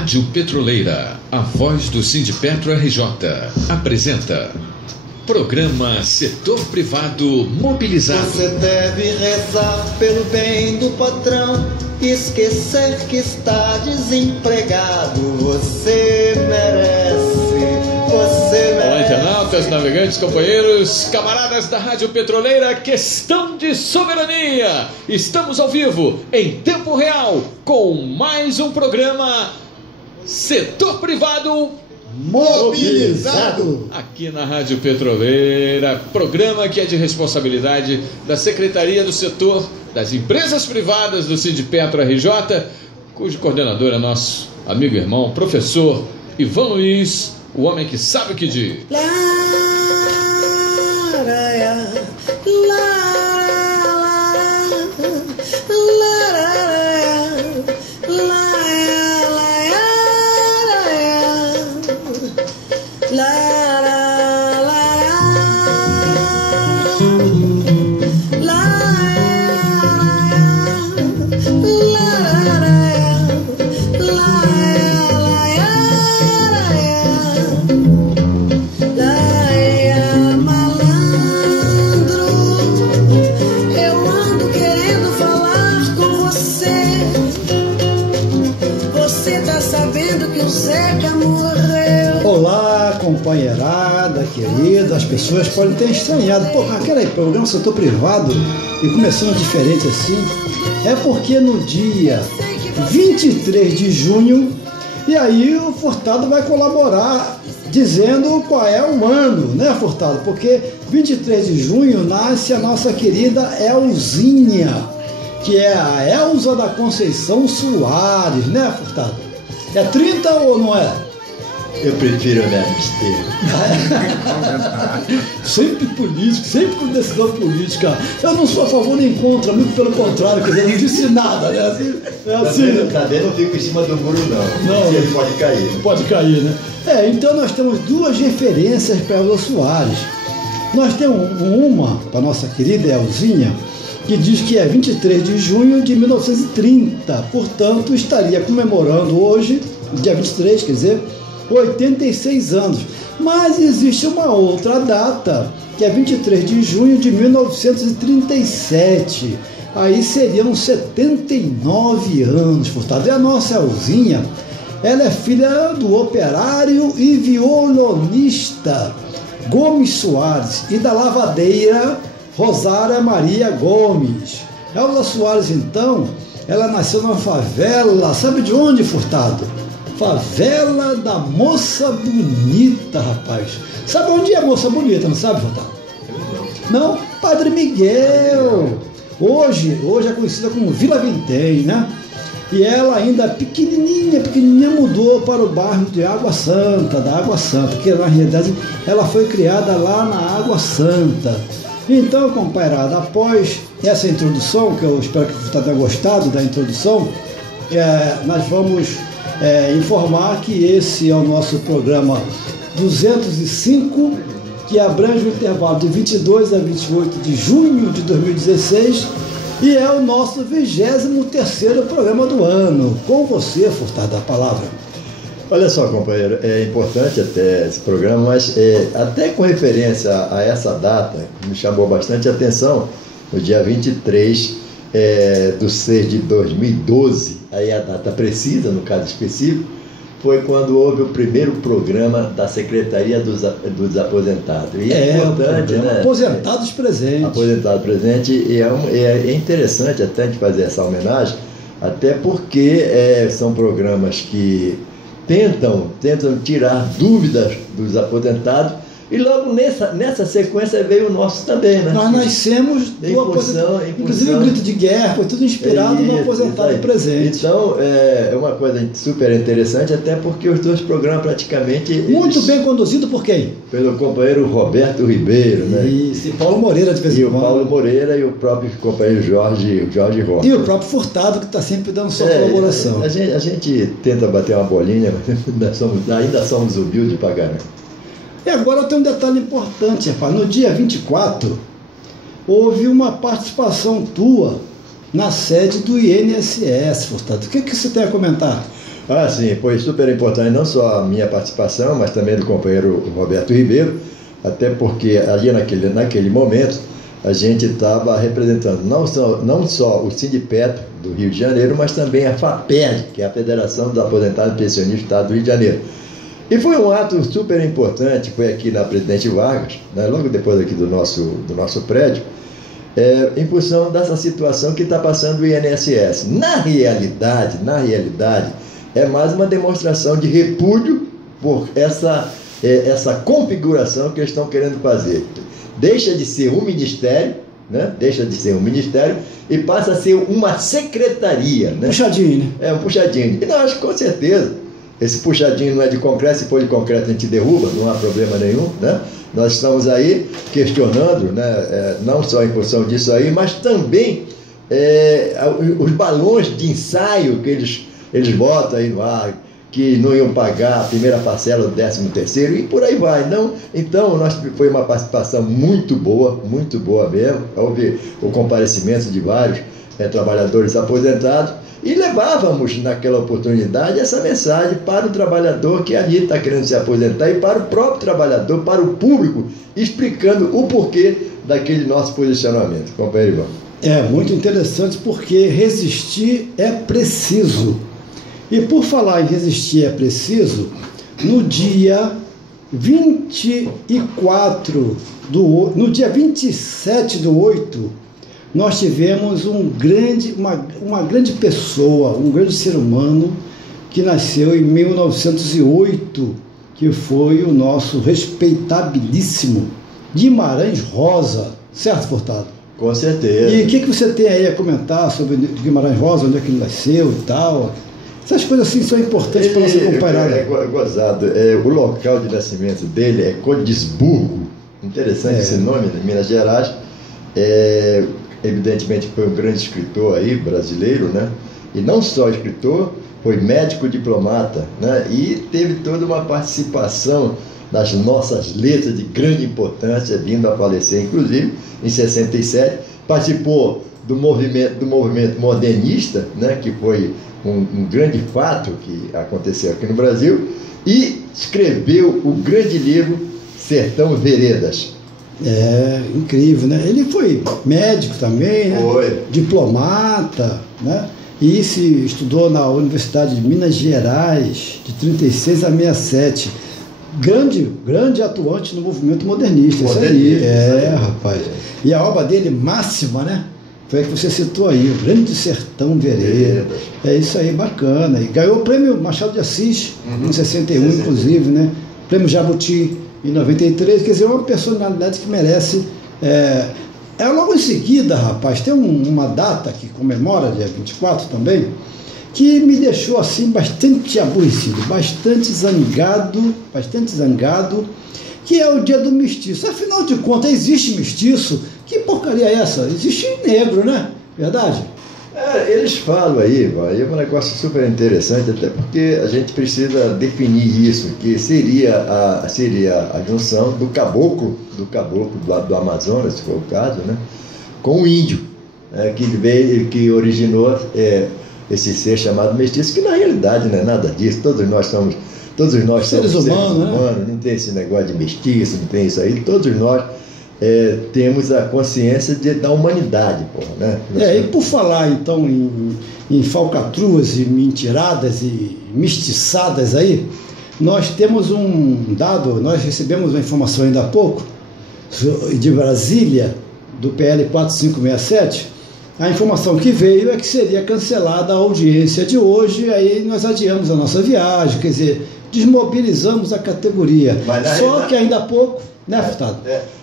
Rádio Petroleira, a voz do Sindipetro RJ, apresenta Programa Setor Privado Mobilizado. Você deve rezar pelo bem do patrão, esquecer que está desempregado. Você merece, você merece. Olá, internautas, navegantes, companheiros, camaradas da Rádio Petroleira, questão de soberania. Estamos ao vivo, em tempo real, com mais um programa Setor Privado Mobilizado. Aqui na Rádio Petroleira, programa que é de responsabilidade da Secretaria do Setor das Empresas Privadas do Sindipetro RJ, cujo coordenador é nosso amigo e irmão, professor Ivan Luiz, o homem que sabe o que diz. Olá, companheirada querida. As pessoas podem ter estranhado. Pô, aquele programa Setor Privado e começando diferente assim. É porque no dia 23 de junho, e aí o Furtado vai colaborar dizendo qual é o ano, né, Furtado? Porque 23 de junho nasce a nossa querida Elzinha, que é a Elza da Conceição Soares, né, Furtado? É 30 ou não é? Eu prefiro me abster. Sempre político, sempre com decisão política. Eu não sou a favor nem contra, muito pelo contrário, quer dizer, não disse nada, né? Também não fico em cima do muro, não. Não. Ele pode cair. Pode cair, né? Então nós temos duas referências para Elza Soares. Nós temos uma para nossa querida Elzinha, que diz que é 23 de junho de 1930, portanto estaria comemorando hoje, dia 23, quer dizer, 86 anos. Mas existe uma outra data, que é 23 de junho de 1937. Aí seriam 79 anos, portanto. E a nossa Elzinha, ela é filha do operário e violonista Gomes Soares e da lavadeira Rosária Maria Gomes. Elza Soares, então, ela nasceu numa favela, sabe de onde, Furtado? Favela da Moça Bonita, rapaz. Sabe onde é a Moça Bonita, não sabe, Furtado? Não? Padre Miguel. Hoje é conhecida como Vila Vintém, né? E ela ainda pequenininha mudou para o bairro de Água Santa, da Água Santa, porque na realidade ela foi criada lá na Água Santa. Então, companheirada, após essa introdução, que eu espero que você tenha gostado da introdução, nós vamos informar que esse é o nosso programa 205, que abrange o intervalo de 22 a 28 de junho de 2016 e é o nosso 23º programa do ano. Com você, Furtado, a palavra. Olha só, companheiro, é importante até esse programa, mas até com referência a essa data, me chamou bastante a atenção, no dia 23 do 6 de 2012, aí a data precisa, no caso específico, foi quando houve o primeiro programa da Secretaria dos Aposentados. E é importante, né? Aposentados Presentes. Aposentados Presentes, e é interessante até de fazer essa homenagem, até porque são programas que tentam tirar dúvidas dos aposentados, e logo nessa sequência veio o nosso também, né? Nós nascemos do aposentado. Inclusive o grito de guerra foi tudo inspirado no Aposentado Presente. Então é uma coisa super interessante, até porque os dois programas praticamente... Muito bem conduzido por quem? Pelo companheiro Roberto Ribeiro, né? Isso, e Paulo Moreira de vez em quando. E o Paulo Moreira e o próprio companheiro Jorge Rocha. E o próprio Furtado, que está sempre dando sua colaboração. A gente tenta bater uma bolinha, ainda somos humildes pra caramba. E agora tem um detalhe importante, rapaz. No dia 24, houve uma participação tua na sede do INSS, Furtado. O que você tem a comentar? Ah, sim, foi super importante não só a minha participação, mas também do companheiro Roberto Ribeiro, até porque ali naquele momento a gente estava representando não só o Sindipetro do Rio de Janeiro, mas também a FAPERJ, que é a Federação dos Aposentados e Pensionistas do Estado do Rio de Janeiro. E foi um ato super importante, foi aqui na Presidente Vargas, né, logo depois aqui do nosso prédio, em função dessa situação que está passando o INSS. Na realidade, é mais uma demonstração de repúdio por essa configuração que eles estão querendo fazer. Deixa de ser um ministério, né? E passa a ser uma secretaria. Né? Puxadinho, né? É um puxadinho. E nós, com certeza, esse puxadinho não é de concreto, se for de concreto a gente derruba, não há problema nenhum, né? Nós estamos aí questionando, né? Não só em função disso aí, mas também os balões de ensaio que eles botam aí no ar, que não iam pagar a primeira parcela do 13º e por aí vai. Não? Então, foi uma participação muito boa mesmo. Houve o comparecimento de vários trabalhadores aposentados e levávamos naquela oportunidade essa mensagem para o trabalhador que ali está querendo se aposentar e para o próprio trabalhador, para o público, explicando o porquê daquele nosso posicionamento. Companheiro Ivan. É muito interessante porque resistir é preciso. E por falar em resistir é preciso, no dia 27/8, nós tivemos uma grande pessoa, um grande ser humano que nasceu em 1908, que foi o nosso respeitabilíssimo Guimarães Rosa, certo, Furtado? Com certeza. E o que você tem aí a comentar sobre Guimarães Rosa, onde é que ele nasceu e tal? Essas coisas assim são importantes para você acompanhar. É gozado. O local de nascimento dele é Codisburgo. Interessante esse nome, de Minas Gerais. Evidentemente foi um grande escritor aí, brasileiro, né? E não só escritor, foi médico diplomata, né? E teve toda uma participação nas nossas letras de grande importância, vindo a falecer, inclusive, em 67. Participou do movimento modernista, né? Que foi um grande fato que aconteceu aqui no Brasil, e escreveu o grande livro Sertão Veredas. Incrível, né? Ele foi médico também, né? Foi. Diplomata, né? E se estudou na Universidade de Minas Gerais, de 36 a 67. Grande atuante no movimento modernista. Isso aí. Rapaz. E a obra dele, máxima, né? Foi a que você citou aí, o Grande Sertão Veredas. É isso aí, bacana. E ganhou o prêmio Machado de Assis, em 61, inclusive, né? Prêmio Jabuti, em 93. Quer dizer, uma personalidade que merece... logo em seguida, rapaz, tem uma data que comemora, dia 24 também, que me deixou, assim, bastante aborrecido, bastante zangado, que é o dia do mestiço. Afinal de contas, existe mestiço? Que porcaria é essa? Existe negro, né? Verdade? Eles falam aí, é um negócio super interessante, até porque a gente precisa definir isso, que seria a junção do caboclo do lado do Amazonas, se for o caso, né? Com o índio, que originou esse ser chamado mestiço, que na realidade não é nada disso. Todos nós somos seres humanos, né? Não tem esse negócio de mestiço, não tem isso aí. Todos nós temos a consciência da humanidade, né? E por falar então em falcatruas e mentiradas e mistiçadas aí, nós temos um dado, nós recebemos uma informação ainda há pouco de Brasília, do PL 4567. A informação que veio é que seria cancelada a audiência de hoje, aí nós adiamos a nossa viagem, quer dizer, desmobilizamos a categoria. Só que ainda há pouco, né, Furtado?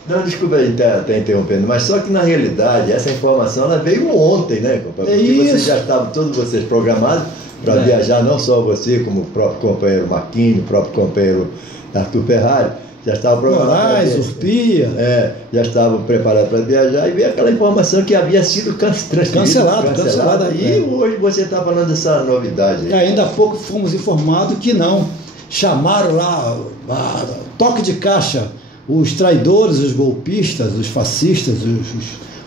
Não, desculpa estar interrompendo, mas só que na realidade essa informação ela veio ontem, né, companheiro? Porque vocês já estavam, todos vocês programados para viajar, não só você, como o próprio companheiro Marquinhos, o próprio companheiro Arthur Ferrari, já estavam programados. Moraes, Urpia. Já estavam preparados para viajar e veio aquela informação que havia sido cancelada. E hoje você está falando dessa novidade aí. Ainda há pouco fomos informados que não. Chamaram lá, toque de caixa, os traidores, os golpistas, os fascistas,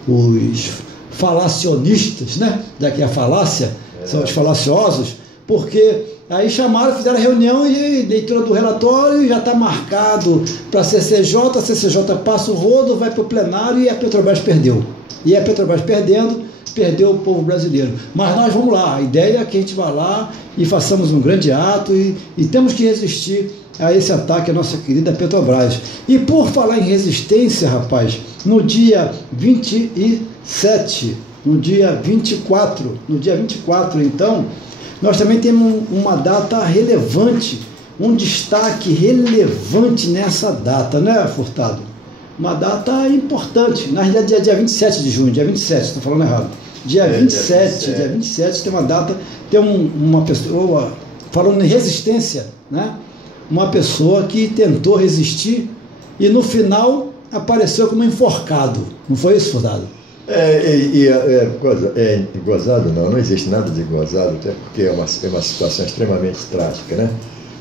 os falacionistas, né? Daqui a falácia, são os falaciosos, porque Aí chamaram, fizeram a reunião e leitura do relatório, já está marcado para a CCJ passa o rodo, vai para o plenário e a Petrobras perdeu. E a Petrobras perdeu o povo brasileiro. Mas nós vamos lá, a ideia é que a gente vá lá e façamos um grande ato e temos que resistir a esse ataque à nossa querida Petrobras. E por falar em resistência, rapaz, no dia 27, no dia 24, então, nós também temos uma data relevante, um destaque relevante nessa data, né, Furtado? Uma data importante, na realidade é dia 27 de junho, dia 27, estou falando errado. Dia 27 tem uma data, tem uma pessoa, falando em resistência, né? Uma pessoa que tentou resistir e no final apareceu como enforcado. Não foi isso, Furtado? Gozado não existe nada de gozado, até porque é uma situação extremamente trágica, né?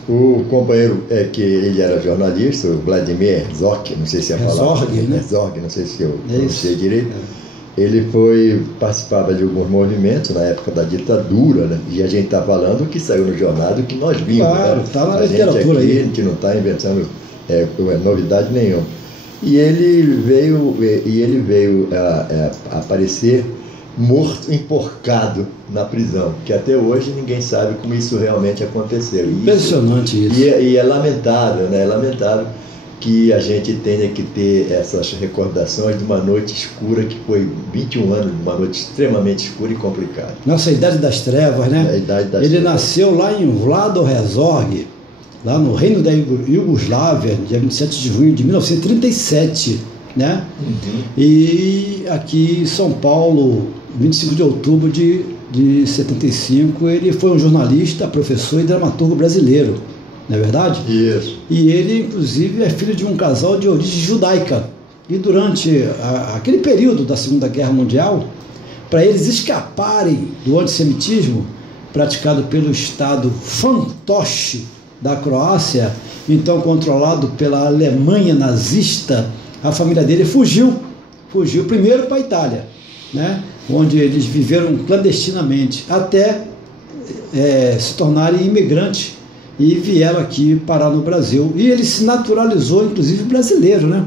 O companheiro que ele era jornalista, o Vladimir Herzog, não sei se é a palavra, Herzog, não sei se eu pronunciei direito. Ele participava de alguns movimentos na época da ditadura, né? E a gente está falando o que saiu no jornal, o que nós vimos. Claro, está na literatura aqui, aí. A gente não está inventando novidade nenhuma. E ele veio a aparecer morto, enforcado na prisão, que até hoje ninguém sabe como isso realmente aconteceu. Impressionante isso. E é lamentável, né? É lamentável que a gente tenha que ter essas recordações de uma noite escura que foi 21 anos, uma noite extremamente escura e complicada. Nossa, a Idade das Trevas, né? A Idade das Ele Trevas. nasceu lá em Vlado Herzog, lá no Reino da Iugoslávia, dia 27 de junho de 1937, né? Uhum. E aqui em São Paulo, 25 de outubro de 75, ele foi um jornalista, professor e dramaturgo brasileiro, não é verdade? Isso. E ele, inclusive, é filho de um casal de origem judaica. E durante aquele período da Segunda Guerra Mundial, para eles escaparem do antissemitismo praticado pelo Estado fantoche da Croácia, então controlado pela Alemanha nazista, a família dele fugiu primeiro para a Itália, né? Onde eles viveram clandestinamente até se tornarem imigrantes e vieram aqui parar no Brasil. E ele se naturalizou, inclusive, brasileiro, né?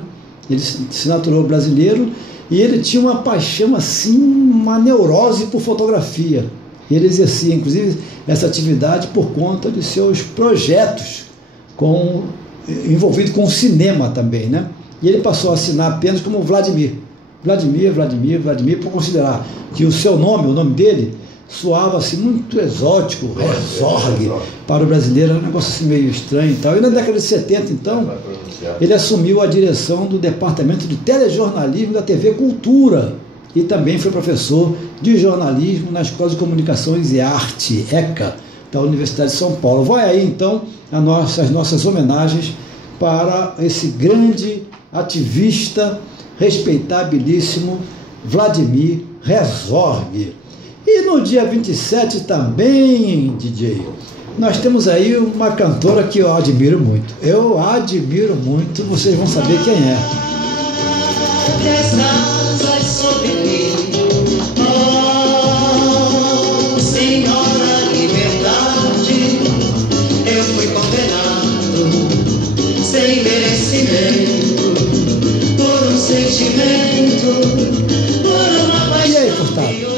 Ele se naturou brasileiro e ele tinha uma paixão, assim, uma neurose por fotografia. Ele exercia, inclusive, essa atividade por conta de seus projetos envolvido com o cinema também, né? E ele passou a assinar apenas como Vladimir, por considerar que o nome dele, soava assim muito exótico, Herzog, para o brasileiro, era um negócio assim meio estranho e tal. E na década de 70, então, ele assumiu a direção do Departamento de Telejornalismo da TV Cultura e também foi professor de jornalismo na Escola de Comunicações e Arte, ECA, da Universidade de São Paulo. Vai aí, então, as nossas homenagens para esse grande ativista, respeitabilíssimo Vladimir Herzog. E no dia 27 também, DJ, nós temos aí uma cantora que eu admiro muito. Vocês vão saber quem é. Senhora Liberdade, eu fui condenado sem merecimento, por um sentimento, por uma paixão. E aí, Furtado?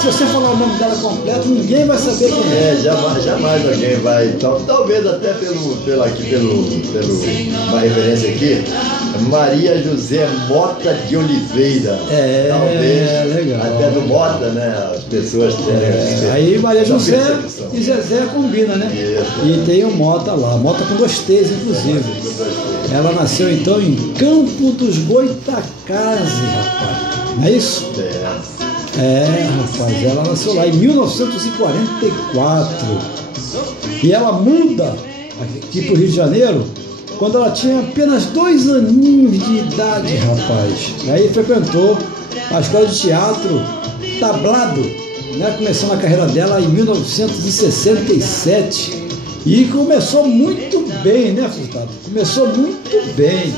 Se você falar o nome dela completo, ninguém vai saber quem é. Jamais alguém vai. Então, talvez até pela uma referência aqui, Maria José Mota de Oliveira. Talvez, legal. Até do Mota, né? As pessoas terem. Aí Maria José e Zezé combina, né? Isso. E tem o Mota lá, Mota com 2 T's, inclusive. Ela nasceu então em Campo dos Goitacazes, rapaz. Não é isso? Rapaz, ela nasceu lá em 1944 e ela muda aqui para o Rio de Janeiro quando ela tinha apenas 2 aninhos de idade, rapaz. Aí frequentou a escola de teatro Tablado, né? Começando a carreira dela em 1967 e começou muito bem, né, Furtado? Começou muito bem.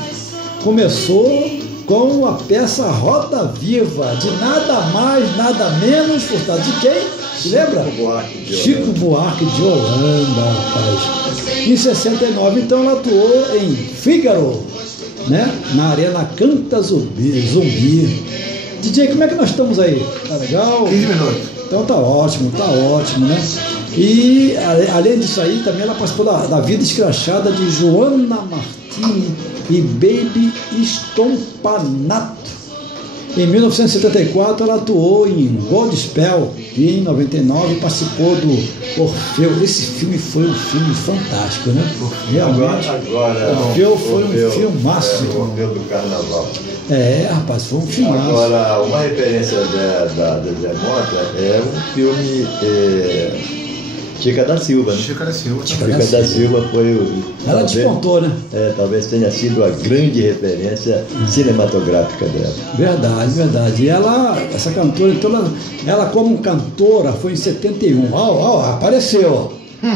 Começou com a peça Roda Viva, de nada mais, nada menos, Furtado, de quem? Se lembra? Chico Buarque de Holanda, rapaz. Em 69, então, ela atuou em Fígaro, né? Na Arena Canta Zumbi. DJ, como é que nós estamos aí? Tá legal? 15 minutos. Então tá ótimo, né? E além disso aí, também ela participou da vida escrachada de Joana Martini e Baby Stompanato. Em 1974 ela atuou em Godspell e em 99 participou do Orfeu. Esse filme foi um filme fantástico, né? Realmente. Agora Orfeu foi um filmaço. O Orfeu do Carnaval. Rapaz, foi um filmaço. Agora, uma referência da Zé Mota é um filme Chica da Silva, né? Chica da Silva. Chica da Silva foi o... Ela despontou, né? Talvez tenha sido a grande referência cinematográfica dela. Verdade. E ela, essa cantora, então, ela como cantora foi em 71. Apareceu.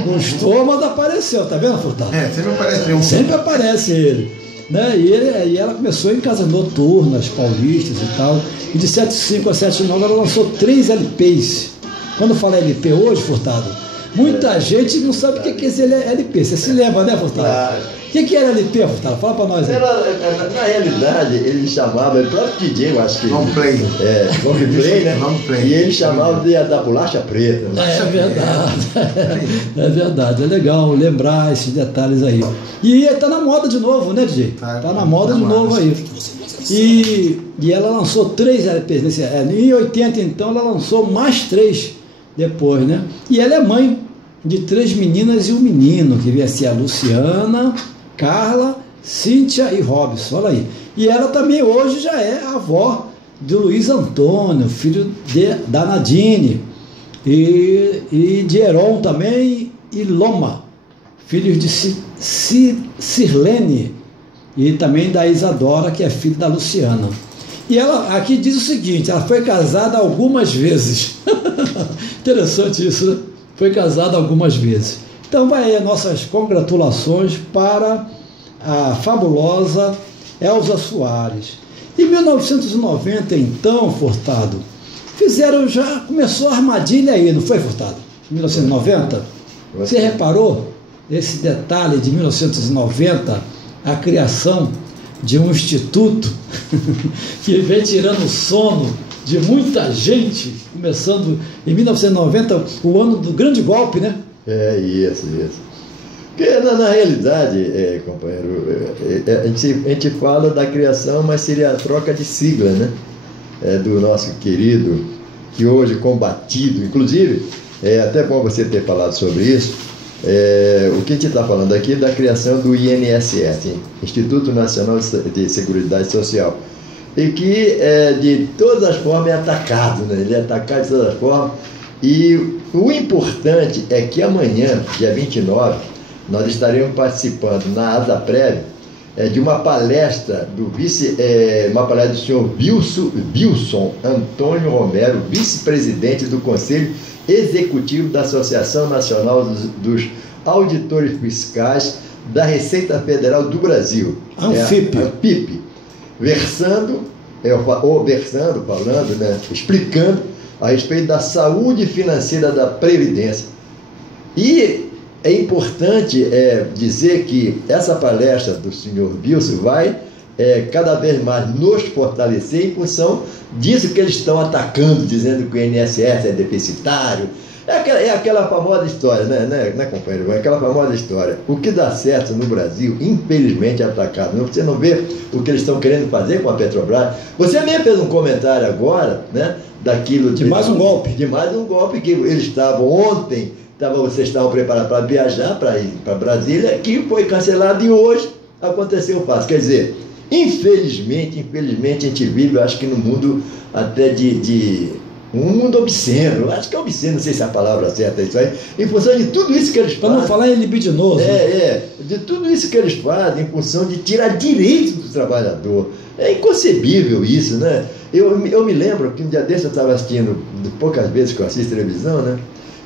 Gostou, mas apareceu, tá vendo, Furtado? Sempre aparece. Sempre aparece ele. Né? E ela começou em casas noturnas, paulistas e tal. E de 75 a 79 ela lançou 3 LPs. Quando fala LP hoje, Furtado, muita gente não sabe o que é esse LP. Você se lembra, né, Furtado? Claro. O que era LP, Furtado? Fala pra nós aí. Na realidade, ele chamava, o próprio DJ, eu acho que... Long play. Long play, né? Long play. E ele chamava da bolacha preta. Né? É verdade. É legal lembrar esses detalhes aí. E tá na moda de novo, né, DJ? Tá na moda de novo aí. E ela lançou 3 LPs. Em 80, então, ela lançou mais 3 depois, né? E ela é mãe de 3 meninas e um menino, que via ser a Luciana, Carla, Cíntia e Robson, olha aí. E ela também hoje já é a avó de Luiz Antônio, filho da Nadine, e de Heron também, e Loma, filhos de Sirlene, e também da Isadora, que é filha da Luciana. E ela aqui diz o seguinte, ela foi casada algumas vezes. Interessante isso, né? Foi casada algumas vezes. Então vai aí as nossas congratulações para a fabulosa Elza Soares. Em 1990, então, Furtado, começou a armadilha aí, não foi, Furtado? 1990? Você reparou esse detalhe de 1990, a criação de um instituto que vem tirando o sono de muita gente, começando em 1990, o ano do grande golpe, né? Isso. Porque na realidade, companheiro, a gente fala da criação, mas seria a troca de sigla, né? Do nosso querido, que hoje combatido, inclusive, até bom você ter falado sobre isso. O que a gente está falando aqui é da criação do INSS, Instituto Nacional de Seguridade Social, e que de todas as formas é atacado, né? Ele é atacado de todas as formas. E o importante é que amanhã, dia 29, nós estaremos participando na ASAPREV de uma palestra uma palestra do senhor Wilson Antônio Romero, vice-presidente do Conselho Executivo da Associação Nacional dos Auditores Fiscais da Receita Federal do Brasil, ANFIP, falando, né, explicando a respeito da saúde financeira da Previdência. E é importante dizer que essa palestra do senhor Wilson vai cada vez mais nos fortalecer em função disso que eles estão atacando, dizendo que o INSS é deficitário. É aquela famosa história, né, companheiro? Aquela famosa história. O que dá certo no Brasil, infelizmente, é atacado. Você não vê o que eles estão querendo fazer com a Petrobras. Você mesmo fez um comentário agora, né? Daquilo de mais um golpe. De mais um golpe que eles estavam ontem. Vocês estavam preparados para viajar para ir para Brasília, que foi cancelado e hoje aconteceu o fato. Quer dizer, infelizmente a gente vive, eu acho que no mundo até um mundo obsceno. Eu acho que é obsceno, não sei se é a palavra certa isso aí, em função de tudo isso que eles fazem. Para não falar em libidinoso. De tudo isso que eles fazem, em função de tirar direitos do trabalhador. É inconcebível isso, né? Eu me lembro que um dia desse eu estava assistindo, poucas vezes que eu assisto televisão, né?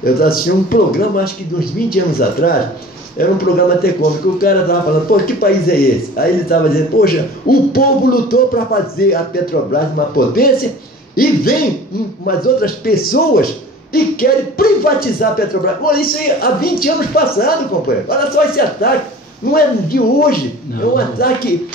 Eu estava assistindo um programa, acho que de uns 20 anos atrás, era um programa até cômico, o cara estava falando, pô, que país é esse? Aí ele estava dizendo, poxa, o povo lutou para fazer a Petrobras uma potência e vem umas outras pessoas e querem privatizar a Petrobras. Olha, isso aí há 20 anos passados, companheiro. Olha só esse ataque. Não é de hoje, não. É um ataque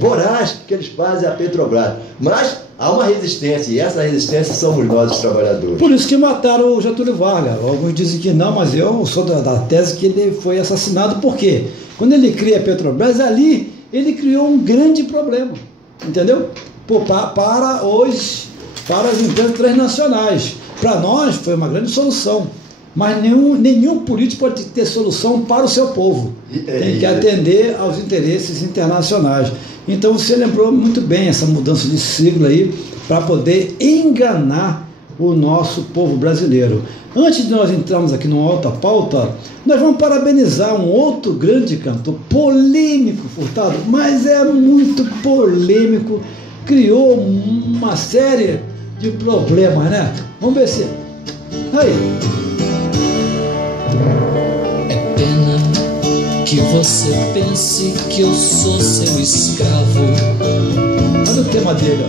voraz que eles fazem à Petrobras. Mas há uma resistência, e essa resistência somos nós, os trabalhadores. Por isso que mataram o Getúlio Vargas. Alguns dizem que não, mas eu sou da tese que ele foi assassinado. Por quê? Quando ele cria a Petrobras, ali ele criou um grande problema, entendeu? Para as empresas transnacionais. Para nós foi uma grande solução. Mas nenhum político pode ter solução para o seu povo. Tem que atender aos interesses internacionais. Então você lembrou muito bem essa mudança de sigla aí para poder enganar o nosso povo brasileiro. Antes de nós entrarmos aqui no Alta Pauta, nós vamos parabenizar um outro grande cantor, polêmico, Furtado, mas é muito polêmico, criou uma série de problemas, né? Vamos ver se... Aí... Que você pense que eu sou seu escravo. Olha o tema dele, ó.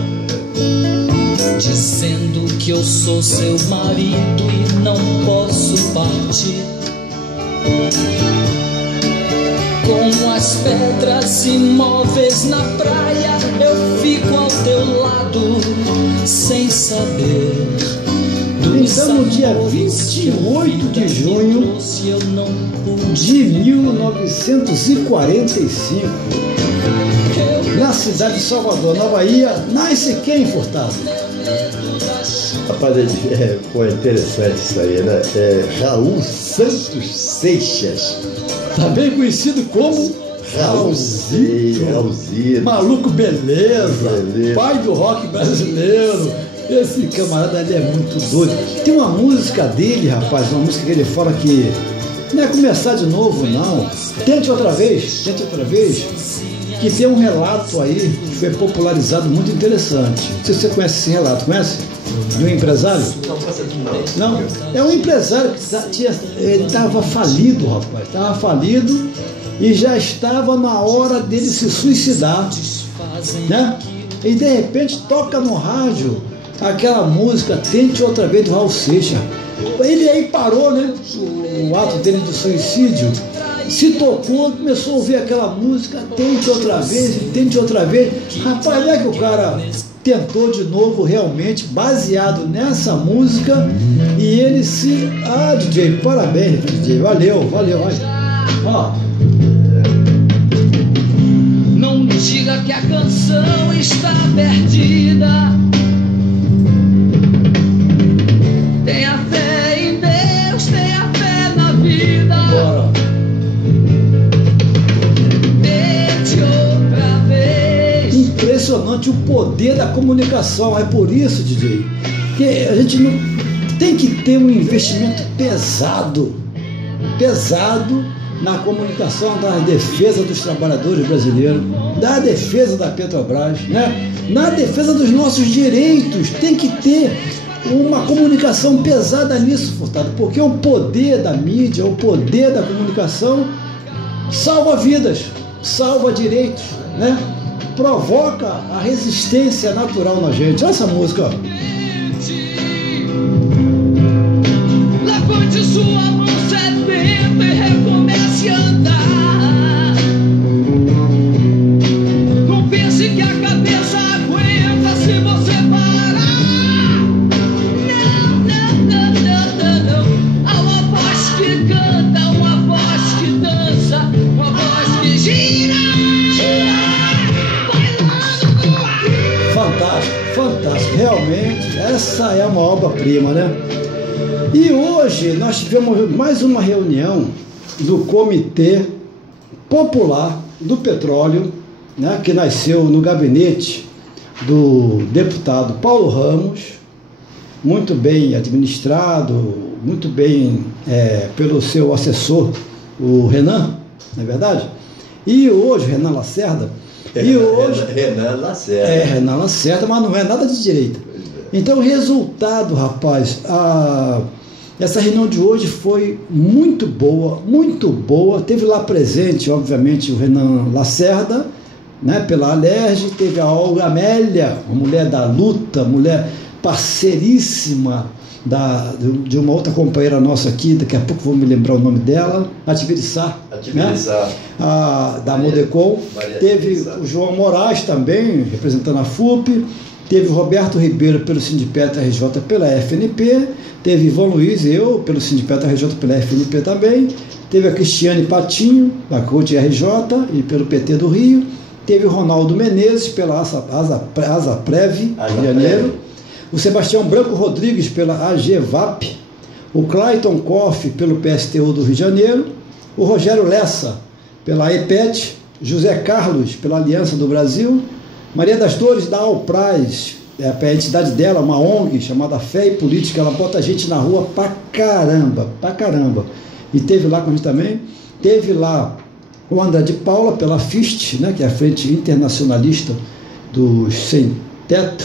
Dizendo que eu sou seu marido e não posso partir. Com as pedras imóveis na praia, eu fico ao teu lado, sem saber. Então, no dia 28 de junho de 1945, na cidade de Salvador, na Bahia, nasce quem, Furtado? Rapaz, foi interessante isso aí, né? Raul Santos Seixas. Também conhecido como Raulzito. Maluco beleza, pai do rock brasileiro. Esse camarada ali é muito doido. Tem uma música dele, rapaz, uma música que ele fala que não é começar de novo, não. Tente outra vez, que tem um relato aí que foi popularizado muito interessante. Não sei se você conhece esse relato, conhece? De um empresário? Não, é um empresário que ele estava falido, rapaz, estava falido e já estava na hora dele se suicidar, né? E de repente toca no rádio aquela música Tente Outra Vez, do Raul Seixas. Ele aí parou, né, o ato dele de suicídio, se tocou, começou a ouvir aquela música Tente Outra Vez. Rapaz, não é que o cara tentou de novo realmente, baseado nessa música, e ele se... Ah, DJ, parabéns, DJ, valeu, vai. Ó. Não diga que a canção está perdida. Tenha fé em Deus, tenha fé na vida. Bora. Tente outra vez. Impressionante o poder da comunicação. É por isso, DJ, que a gente não tem que ter um investimento pesado na comunicação, da defesa dos trabalhadores brasileiros, da defesa da Petrobras, né? Na defesa dos nossos direitos. Tem que ter uma comunicação pesada nisso, Furtado, porque o poder da mídia, o poder da comunicação salva vidas, salva direitos, né? Provoca a resistência natural na gente. Olha essa música, ó. Levante sua mão sedenta e recomece a andar. Não pense que a cabeça aguenta se você parar. Não. Há uma voz que canta, uma voz que dança, uma voz que gira. Fantástico, realmente, essa é uma obra-prima, né? E hoje nós tivemos mais uma reunião do Comitê Popular do Petróleo, né, que nasceu no gabinete do deputado Paulo Ramos, muito bem administrado, muito bem pelo seu assessor, o Renan, não é verdade? E hoje, Renan Lacerda, Renan Lacerda. Renan Lacerda, mas não é nada de direita. Então o resultado, rapaz, Essa reunião de hoje foi muito boa, muito boa. Teve lá presente, obviamente, o Renan Lacerda, né, pela Alerj, teve a Olga Amélia, uma mulher da luta, mulher parceiríssima de uma outra companheira nossa aqui, daqui a pouco vou me lembrar o nome dela, a Tibiriçá, né? Da Modecon. Teve o João Moraes também, representando a FUP, teve o Roberto Ribeiro pelo Sindipetra RJ pela FNP, teve Ivan Luiz, eu pelo Sindipetra RJ pela FNP também, teve a Cristiane Patinho, da CUT RJ e pelo PT do Rio, teve o Ronaldo Menezes pela ASAPREV, Rio de Janeiro, o Sebastião Branco Rodrigues pela AGVAP, o Clayton Koff pelo PSTU do Rio de Janeiro, o Rogério Lessa pela EPET, José Carlos pela Aliança do Brasil, Maria das Dores da Alpraz, a entidade dela, uma ONG chamada Fé e Política, ela bota a gente na rua pra caramba, e teve lá com a gente também, teve lá o André de Paula pela FIST, né, que é a Frente Internacionalista dos Sem Teto.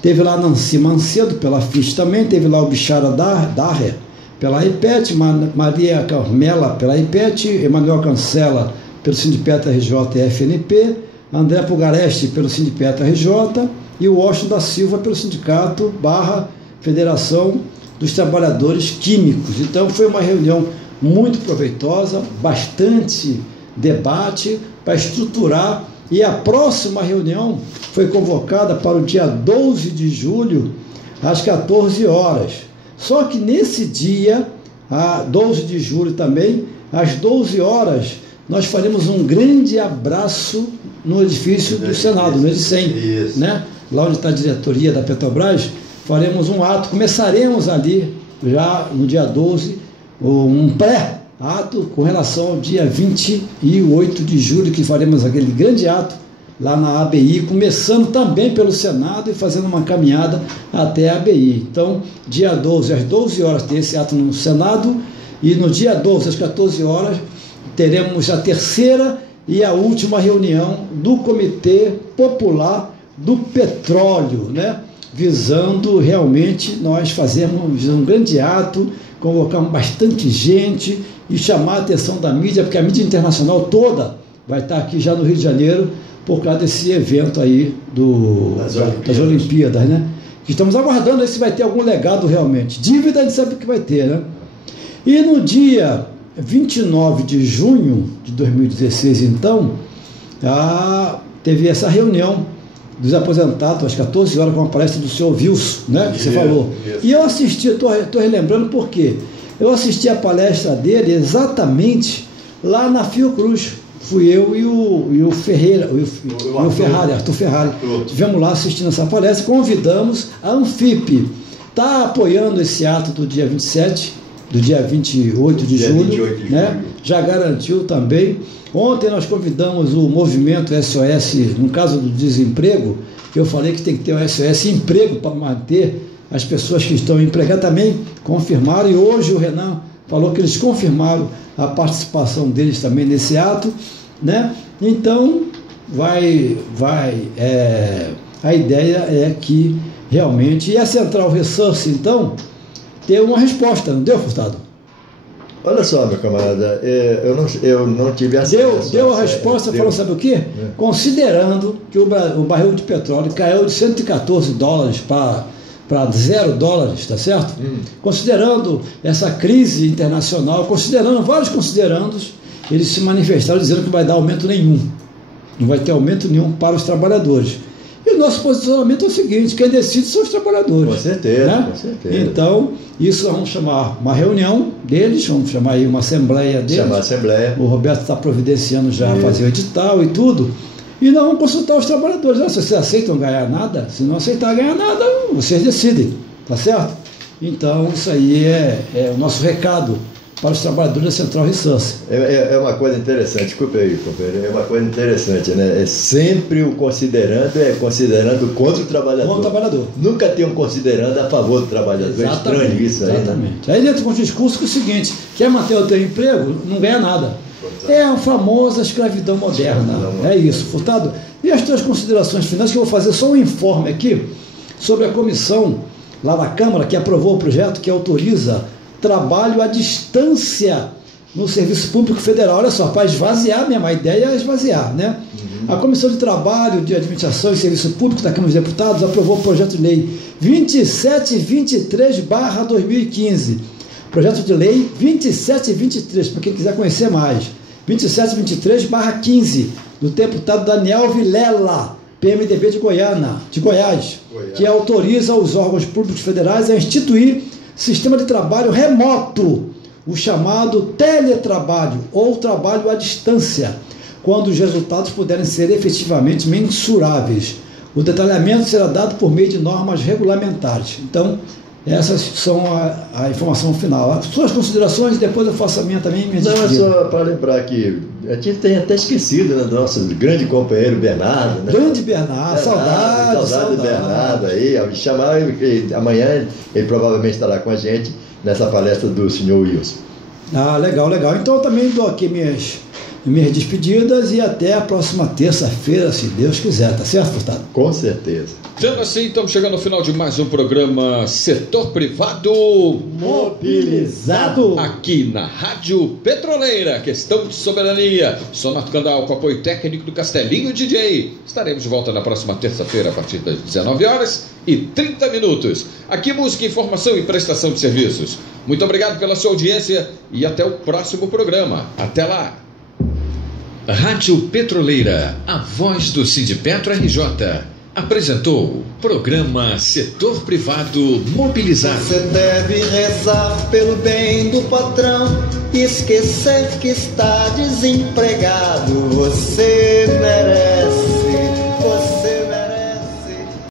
Teve lá a Nancy Mancedo pela FIST também, teve lá o Bichara Darrer pela IPET, Maria Carmela pela IPET, Emanuel Cancela pelo Sindipetra RJ e FNP, André Pugareste pelo Sindipetra RJ e o Washington da Silva pelo Sindicato / Federação dos Trabalhadores Químicos. Então foi uma reunião muito proveitosa, bastante debate para estruturar, e a próxima reunião foi convocada para o dia 12 de julho, às 14 horas. Só que nesse dia, a 12 de julho também, às 12 horas, nós faremos um grande abraço no edifício do Senado, no Edicem, né? Lá onde está a diretoria da Petrobras, faremos um ato, começaremos ali, já no dia 12, um pré-ato com relação ao dia 28 de julho, que faremos aquele grande ato lá na ABI, começando também pelo Senado e fazendo uma caminhada até a ABI. Então, dia 12, às 12 horas, tem esse ato no Senado, e no dia 12, às 14 horas, teremos a terceira e a última reunião do Comitê Popular do Petróleo, né? Visando realmente nós fazermos um grande ato, convocarmos bastante gente e chamar a atenção da mídia, porque a mídia internacional toda vai estar aqui já no Rio de Janeiro por causa desse evento aí das Olimpíadas, né? Que estamos aguardando aí se vai ter algum legado realmente. Dívida a gente sabe que vai ter, né? E no dia 29 de junho de 2016, então, teve essa reunião dos aposentados, às 14 horas, com a palestra do senhor Wilson, né, que você falou. E eu assisti, estou relembrando por quê. Eu assisti a palestra dele exatamente lá na Fiocruz. Fui eu e o Ferreira, o Ferrari, Arthur Ferrari. Estivemos lá assistindo essa palestra, convidamos a Anfip. Está apoiando esse ato do dia 27, do dia 28 de julho, né? Já garantiu também. Ontem nós convidamos o movimento SOS, no caso do desemprego, que eu falei que tem que ter o SOS emprego para manter as pessoas que estão empregadas, também confirmaram, e hoje o Renan falou que eles confirmaram a participação deles também nesse ato, né? Então, a ideia é que realmente, e a Central Resource, então, deu uma resposta, não deu, Furtado? Olha só, meu camarada, eu não tive acesso. Deu a resposta, falou, sabe o quê? Considerando que o barril de petróleo caiu de 114 dólares para $0, tá certo? Considerando essa crise internacional, considerando vários considerandos, eles se manifestaram dizendo que não vai dar aumento nenhum. Não vai ter aumento nenhum para os trabalhadores. E o nosso posicionamento é o seguinte: quem decide são os trabalhadores. Com certeza, né? Com certeza. Então, isso vamos chamar uma reunião deles, vamos chamar aí uma assembleia deles. Chamar a assembleia. O Roberto está providenciando já fazer o edital e tudo. E nós vamos consultar os trabalhadores. Se vocês aceitam ganhar nada, se não aceitar ganhar nada, vocês decidem, tá certo? Então, isso aí é o nosso recado para os trabalhadores da Central Resource. É uma coisa interessante, desculpe aí, companheiro, é uma coisa interessante, né? É sempre o considerando contra o trabalhador. Contra o trabalhador. Nunca tem um considerando a favor do trabalhador. Exatamente, é estranho isso aí. Exatamente. Né? Aí entra com o discurso que é o seguinte: quer manter o teu emprego, não ganha nada. É a famosa escravidão moderna. É isso, Furtado. E as tuas considerações finais, que eu vou fazer só um informe aqui sobre a comissão lá da Câmara que aprovou o projeto que autoriza trabalho à distância no Serviço Público Federal. Olha só, para esvaziar mesmo, a ideia é esvaziar, né? A Comissão de Trabalho, de Administração e Serviço Público da Câmara dos Deputados aprovou o projeto de lei 2723/2015. Projeto de lei 2723, para quem quiser conhecer mais. 2723/15, do deputado Daniel Vilela, PMDB de Goiás, que autoriza os órgãos públicos federais a instituir sistema de trabalho remoto, o chamado teletrabalho ou trabalho à distância, quando os resultados puderem ser efetivamente mensuráveis. O detalhamento será dado por meio de normas regulamentares. Então, essas são a informação final. As suas considerações, depois eu faço a minha também. Não, é só para lembrar que a gente tem até esquecido, né, do nosso grande companheiro Bernardo. Né? Grande Bernardo, saudade do Bernardo aí. Chamar amanhã, ele provavelmente estará com a gente nessa palestra do senhor Wilson. Ah, legal. Então eu também dou aqui minhas despedidas e até a próxima terça-feira, se Deus quiser, tá certo, Furtado? Com certeza. Sendo assim, estamos chegando ao final de mais um programa Setor Privado Mobilizado, aqui na Rádio Petroleira. Questão de soberania. Sou Marco Candal, com apoio técnico do Castelinho DJ. Estaremos de volta na próxima terça-feira a partir das 19h30. Aqui música, informação e prestação de serviços. Muito obrigado pela sua audiência e até o próximo programa. Até lá. Rádio Petroleira, a voz do Sindipetro RJ, apresentou o programa Setor Privado Mobilizado. Você deve rezar pelo bem do patrão e esquecer que está desempregado. Você merece